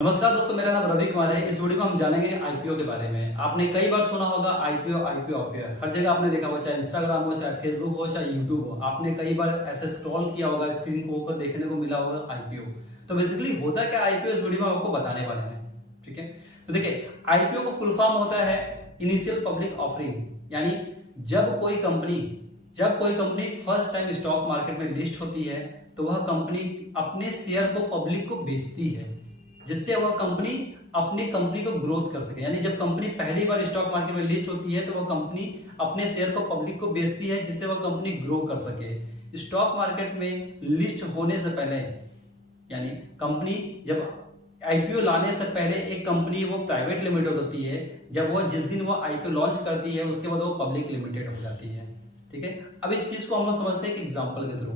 नमस्कार दोस्तों, मेरा नाम रवि कुमार है। इस वीडियो में हम जानेंगे आईपीओ के बारे में। आपने कई बार सुना होगा आईपीओ आईपीओ आईपीओ, हर जगह आपने देखा होगा, चाहे इंस्टाग्राम हो, चाहे फेसबुक हो, चाहे यूट्यूब हो। आपने कई बार ऐसे स्क्रॉल किया होगा, स्क्रीन को देखने को मिला होगा आईपीओ। तो बेसिकली होता क्या आईपीओ, इस वीडियो में आपको बताने वाले हैं। ठीक है, तो देखिए आईपीओ का फुल फॉर्म होता है इनिशियल पब्लिक ऑफरिंग, यानी जब कोई company first time stock market में लिस्ट होती है तो वह कंपनी अपने शेयर को पब्लिक को बेचती है, जिससे वह कंपनी अपनी कंपनी को ग्रोथ कर सके। यानी जब कंपनी पहली बार स्टॉक मार्केट में लिस्ट होती है तो वह कंपनी अपने शेयर को पब्लिक को बेचती है, जिससे वह कंपनी ग्रो कर सके। स्टॉक मार्केट में लिस्ट होने से पहले, यानी कंपनी जब आईपीओ लाने से पहले एक कंपनी वो प्राइवेट लिमिटेड होती है, जब वो जिस दिन वो आईपीओ लॉन्च करती है उसके बाद वो पब्लिक लिमिटेड हो जाती है। ठीक है, अब इस चीज को हम लोग समझते हैं एक एग्जांपल के थ्रू।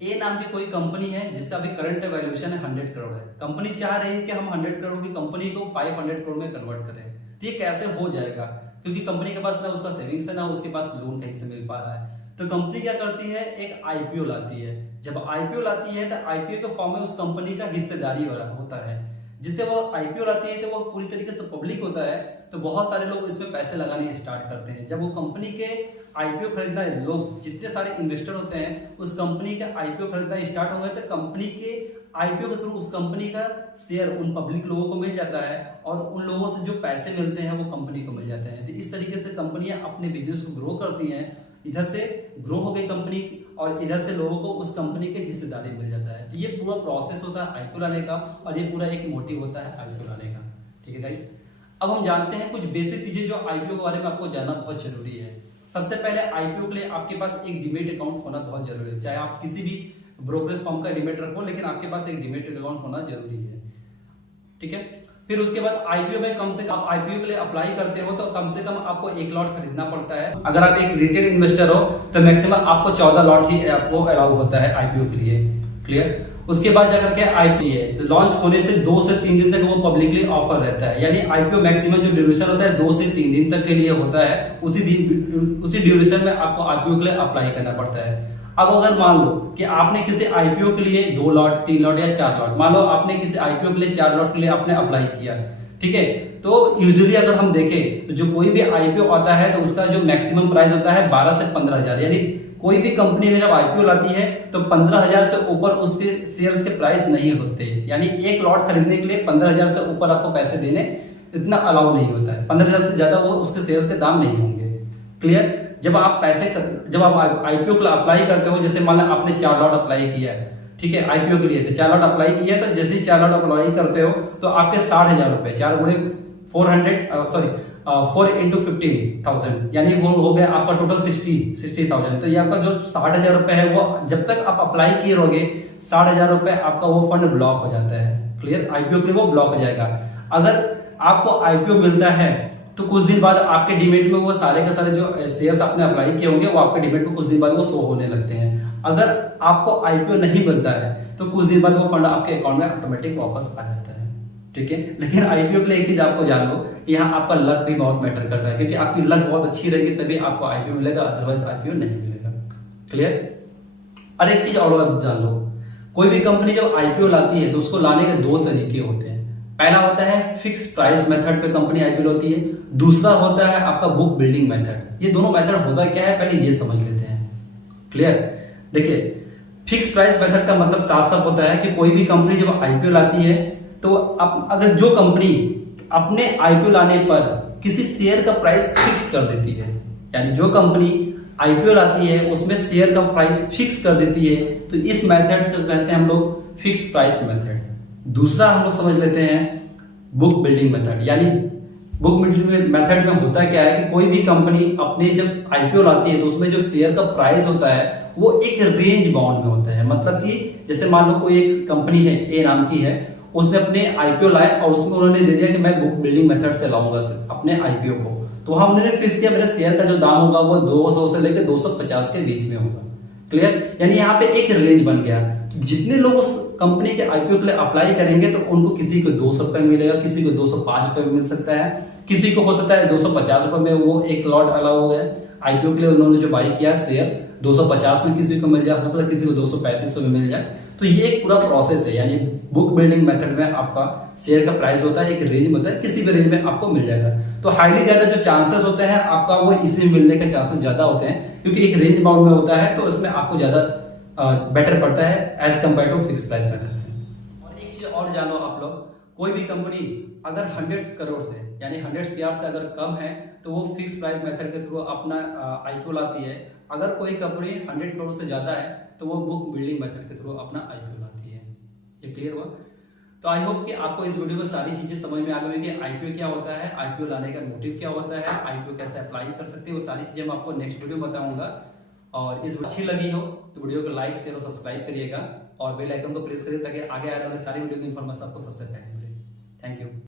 ए नाम की कोई कंपनी है जिसका अभी करंट वैल्यूएशन है 100 करोड़ है। कंपनी चाह रही है कि हम 100 करोड़ की कंपनी को 500 करोड़ में कन्वर्ट करें। तो ये कैसे हो जाएगा, क्योंकि कंपनी के पास ना उसका सेविंग्स है ना उसके पास लोन कहीं से मिल पा रहा है। तो कंपनी क्या करती है, एक आईपीओ लाती है। जब आईपीओ लाती है तो आईपीओ के फॉर्म में उस कंपनी का हिस्सेदारी होता है। जिससे वो आईपीओ लाती है तो वो पूरी तरीके से पब्लिक होता है, तो बहुत सारे लोग इसमें पैसे लगाने स्टार्ट करते हैं। जब वो कंपनी के आईपीओ खरीदना, लोग जितने सारे इन्वेस्टर होते हैं उस कंपनी का आईपीओ खरीदना स्टार्ट हो गए तो कंपनी के आईपीओ के थ्रू उस कंपनी का शेयर उन पब्लिक लोगों को मिल जाता है और उन लोगों से जो पैसे मिलते हैं वो कंपनी को मिल जाते हैं। तो इस तरीके से कंपनियां अपने बिजनेस को ग्रो करती हैं। इधर से ग्रो हो गई कंपनी और इधर से लोगों को उस कंपनी के हिस्सेदारी मिल जाता है। तो ये पूरा प्रोसेस होता है आईपीओ लाने का और ये पूरा एक मोटिव होता है आईपीओ लाने का। ठीक है गाइस, अब हम जानते हैं कुछ बेसिक चीजें जो आईपीओ के बारे में आपको जानना बहुत जरूरी है। सबसे पहले आईपीओ के लिए आपके पास एक डीमैट अकाउंट होना बहुत जरूरी है। चाहे आप किसी भी ब्रोकरेज फर्म का डीमैट रखो, लेकिन आपके पास एक डीमैट अकाउंट होना जरूरी है। ठीक है, फिर उसके बाद आईपीओ में कम से कम आप आईपीओ के लिए अप्लाई करते हो तो कम से कम आपको 1 लॉट खरीदना पड़ता है। अगर आप एक रिटेल इन्वेस्टर हो तो मैक्सिमम आपको 14 लॉट ही आपको अलाउ होता है आईपीओ के लिए। क्लियर, उसके बाद जाकर के आईपीओ है तो लॉन्च होने से 2 से 3 दिन तक वो पब्लिकली ऑफर रहता है। यानी आईपीओ मैक्सिमम जो ड्यूरेशन होता है 2 से 3 दिन तक के लिए होता है। उसी ड्यूरेशन में आपको आईपीओ के लिए अप्लाई करना पड़ता है। अब अगर मान लो कि आपने किसी आईपीओ के लिए 2 लॉट 3 लॉट या 4 लॉट, मान लो आपने किसी आईपीओ के लिए 4 लॉट के लिए आपने अप्लाई किया, ठीक है, तो यूजुअली अगर हम देखें तो जो कोई भी आईपीओ आता है तो उसका जो मैक्सिमम प्राइस होता है 12 से 15,000। यानी कोई भी कंपनी जब आईपीओ लाती है तो 15,000 से ऊपर उसके शेयर्स के प्राइस नहीं हो सकते। यानी एक लॉट खरीदने के लिए 15,000 से ऊपर आपको पैसे देने इतना अलाउ नहीं होता है। 15,000 से ज्यादा वो उसके शेयर्स के दाम नहीं होंगे। क्लियर, जब आप आईपीओ के लिए अप्लाई करते हो, जैसे मान लो आपने 4 लॉट अप्लाई किया है, ठीक है, आईपीओ के लिए तो 4 लॉट अप्लाई किया है, तो जैसे ही 4 लॉट अप्लाई करते हो तो आपके 60,000 रुपए, 4 इंटू 15,000, यानी वो हो गया आपका टोटल 60,000। तो ये आपका जो 60,000 रुपए है वो जब तक आप अप्लाई किए रहोगे 60,000 रुपए आपका वो फंड ब्लॉक हो जाता है। क्लियर, आईपीओ के लिए वो ब्लॉक हो जाएगा। अगर आपको आईपीओ मिलता है तो कुछ दिन बाद आपके डीमेट में वो सारे के सारे जो शेयर्स आपने अप्लाई किए होंगे वो आपके डीमेट में कुछ दिन बाद वो शो होने लगते हैं। अगर आपको आईपीओ नहीं मिलता है तो कुछ दिन बाद वो फंड आपके अकाउंट में ऑटोमेटिक वापस आ जाता है। ठीक है, लेकिन आईपीओ के लिए एक चीज आपको जान लो कि यहाँ आपका लक भी बहुत मैटर करता है, क्योंकि आपकी लक बहुत अच्छी रहेगी तभी आपको आईपीओ मिलेगा, अदरवाइज आईपीओ नहीं मिलेगा। क्लियर, और एक चीज और जान लो, कोई भी कंपनी जब आईपीओ लाती है तो उसको लाने के 2 तरीके होते हैं। पहला होता है फिक्स प्राइस मेथड पे कंपनी आईपीओ होती है, दूसरा होता है आपका बुक बिल्डिंग मेथड। ये दोनों मेथड होता क्या है पहले ये समझ लेते हैं। क्लियर, देखिए फिक्स प्राइस मेथड का मतलब साफ साफ होता है कि कोई भी कंपनी जब आईपीओ लाती है तो अगर जो कंपनी अपने आईपीओ लाने पर किसी शेयर का प्राइस फिक्स कर देती है, यानी जो कंपनी आईपीओ लाती है उसमें शेयर का प्राइस फिक्स कर देती है, तो इस मेथड को कहते हैं हम लोग फिक्स प्राइस मेथड। दूसरा हम लोग समझ लेते हैं बुक बिल्डिंग मेथड। यानी बुक बिल्डिंग मेथड में होता क्या है कि कोई भी कंपनी अपने जब आईपीओ लाती है तो उसमें जो शेयर का प्राइस होता है वो एक रेंज बाउंड में होता है। मतलब कि जैसे मान लो कोई एक कंपनी है ए नाम की है, उसने अपने आईपीओ लाए और उसमें उन्होंने दे दिया कि मैं बुक बिल्डिंग मेथड से लाऊंगा अपने आईपीओ को, तो वहां उन्होंने फिक्स किया मेरे शेयर का जो दाम होगा वो 200 से लेकर 250 के बीच में होगा। क्लियर, यानी यहाँ पे एक रेंज बन गया। तो जितने लोग उस कंपनी के आईपीओ के लिए अप्लाई करेंगे तो उनको किसी को 200 रुपए मिलेगा, किसी को 205 रुपए मिल सकता है, किसी को हो सकता है 250 रुपए में वो एक लॉट अलाउ हो गया आईपीओ के लिए उन्होंने जो बाई किया शेयर 250 में किसी को मिल जाए, हो सकता है किसी को 235 में मिल जाए। तो ये एक पूरा प्रोसेस है, यानी बुक बिल्डिंग मेथड में आपका शेयर का प्राइस होता है, एक रेंज में होता है, किसी भी रेंज में आपको मिल जाएगा। तो हाईली ज्यादा जो चांसेस होते हैं आपका वो इसमें मिलने के चांसेस ज्यादा होते हैं, क्योंकि एक रेंज बाउंड में होता है, तो उसमें आपको ज्यादा बेटर पड़ता है as compare to fix price method. और एक चीज और जानो आप लोग, कोई भी कंपनी अगर 100 करोड़ से यानी 100 सीआर से अगर कम है तो वो फिक्स प्राइस मेथड के थ्रू अपना आईपीओ लाती है। अगर कोई कंपनी 100 करोड़ से ज्यादा है तो वो बुक बिल्डिंग मेथड के थ्रू अपना आईपीओ लाती है। ये क्लियर हुआ? तो आई होप कि आपको इस वीडियो में सारी चीजें समझ में आ गई कि आईपीओ क्या होता है, आईपीओ लाने का मोटिव क्या होता है, आईपीओ कैसे अप्लाई कर सकते हैं, वो सारी चीजें मैं आपको नेक्स्ट वीडियो में बताऊंगा। और इस अच्छी लगी हो तो वीडियो को लाइक शेयर और सब्सक्राइब करिएगा और बेल आइकन को प्रेस करिए ताकि आगे आने वाले सारी वीडियो की इन्फॉर्मेशन आपको सबसे पहले